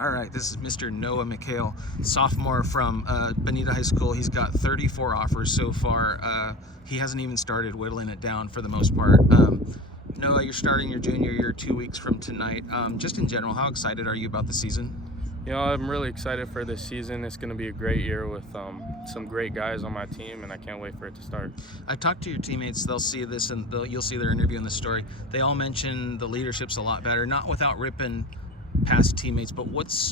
All right, this is Mr. Noah Mikhail, sophomore from Bonita High School. He's got 34 offers so far. He hasn't even started whittling it down for the most part. Noah, you're starting your junior year 2 weeks from tonight. Just in general, how excited are you about the season? You know, I'm really excited for this season. It's going to be a great year with some great guys on my team, and I can't wait for it to start. I talked to your teammates. They'll see this, and you'll see their interview in the story. They all mention the leadership's a lot better, not without ripping past teammates, but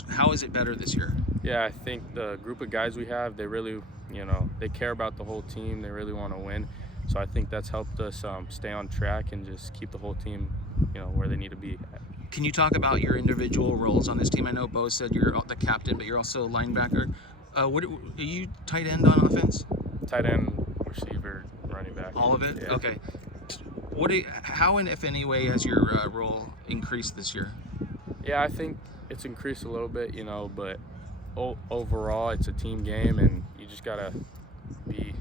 how is it better this year? Yeah, I think the group of guys we have, they really, they care about the whole team. They really want to win. So I think that's helped us stay on track and just keep the whole team, where they need to be. Can you talk about your individual roles on this team? I know Bo said you're the captain, but you're also a linebacker. Are you tight end on offense? Tight end, receiver, running back. All of it? Yeah. Okay. How and if any way has your role increased this year? Yeah, I think it's increased a little bit, but overall it's a team game, and you just gotta be,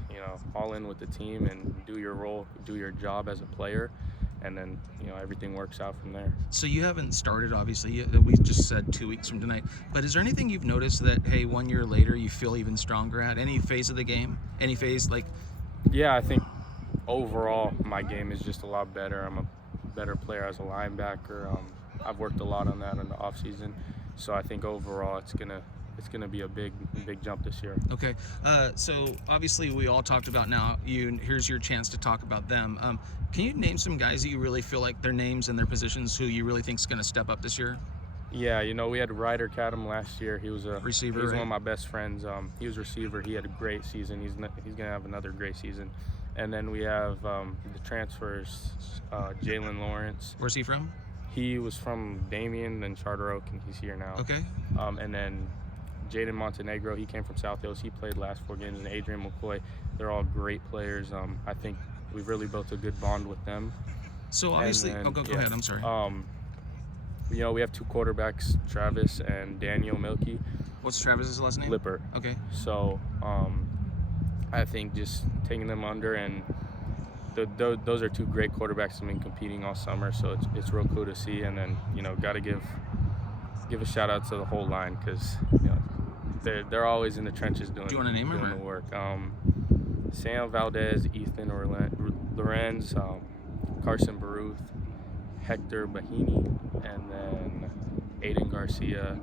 all in with the team and do your role, do your job as a player, and then everything works out from there. So you haven't started, obviously. We just said 2 weeks from tonight. But is there anything you've noticed that, hey, 1 year later you feel even stronger at? Any phase of the game? Any phase like? Yeah, I think overall my game is just a lot better. I'm a better player as a linebacker. I've worked a lot on that in the off season, so I think overall it's gonna be a big jump this year. Okay, so obviously we all talked about now. Here's your chance to talk about them. Can you name some guys that you really feel like their names and their positions who you really think is going to step up this year? Yeah, we had Ryder Cadam last year. He was a receiver. He was right? One of my best friends. He was a receiver. He had a great season. He's gonna have another great season. And then we have the transfers, Jalen Lawrence. Where's he from? He was from Damien and Charter Oak, and he's here now. Okay. And then Jaden Montenegro, he came from South Hills. He played last 4 games, and Adrian McCoy. They're all great players. I think we've really built a good bond with them. So obviously, go ahead. I'm sorry. We have 2 quarterbacks, Travis and Daniel Milkey. What's Travis's last name? Lipper. Okay. So I think just taking them under, and those are 2 great quarterbacks that have been competing all summer. So it's real cool to see. And then got to give a shout out to the whole line, because they're always in the trenches doing. Do you want to name doing them? The work. Sam Valdez, Ethan Lorenz, Carson Baruth, Hector Bahini, and then Aiden Garcia.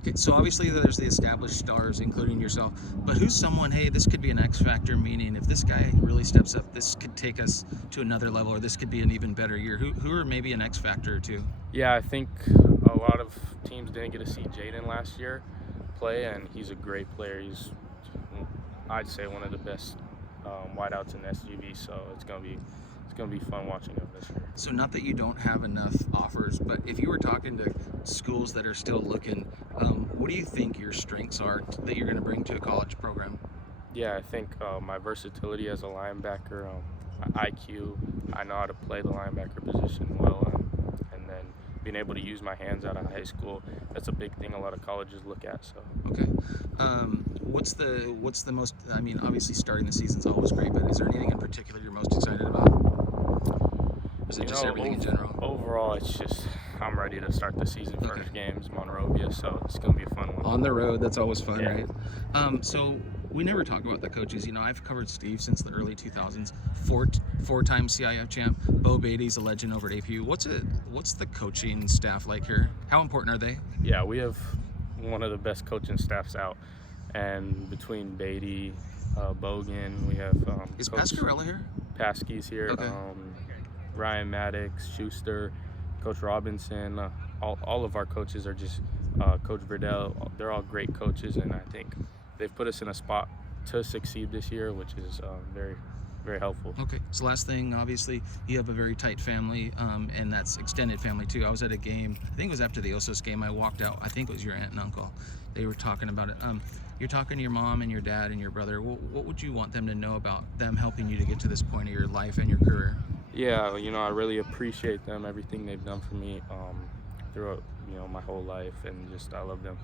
Okay, so obviously there's the established stars, including yourself. But who's someone? Hey, this could be an X factor. Meaning, if this guy really steps up, this could take us to another level, or this could be an even better year. Who are maybe an X factor or two? Yeah, I think a lot of teams didn't get to see Jaden last year play, and he's a great player. He's, I'd say, one of the best wideouts in the SGV. So it's gonna be fun watching him this year. So not that you don't have enough offers, but if you were talking to schools that are still looking, what do you think your strengths are that you're going to bring to a college program? Yeah, I think my versatility as a linebacker, my IQ, I know how to play the linebacker position well, and then being able to use my hands out of high school, that's a big thing a lot of colleges look at. So. Okay. What's the most, I mean, obviously starting the season's always great, but is there anything in particular you're most excited about? Or is it just everything in general? Overall, it's just I'm ready to start the season. First game's Monrovia, so it's going to be a fun one. On the road, that's always fun, yeah. Right? So we never talk about the coaches. I've covered Steve since the early 2000s, four-time CIF champ. Bo Beatty's a legend over at APU. What's the coaching staff like here? How important are they? Yeah, we have one of the best coaching staffs out. And between Beatty, Bogan, we have Is Pascarella here? Paskey's here. Okay. Ryan Maddox, Schuster, Coach Robinson. All of our coaches are just Coach Verdell. They're all great coaches, and I think they've put us in a spot to succeed this year, which is very, very helpful. Okay, so last thing, obviously, you have a very tight family, and that's extended family too. I was at a game, I think it was after the Osos game, I walked out, I think it was your aunt and uncle. They were talking about it. You're talking to your mom and your dad and your brother. What would you want them to know about them helping you to get to this point of your life and your career? Yeah, I really appreciate them, everything they've done for me throughout, my whole life, and just I love them.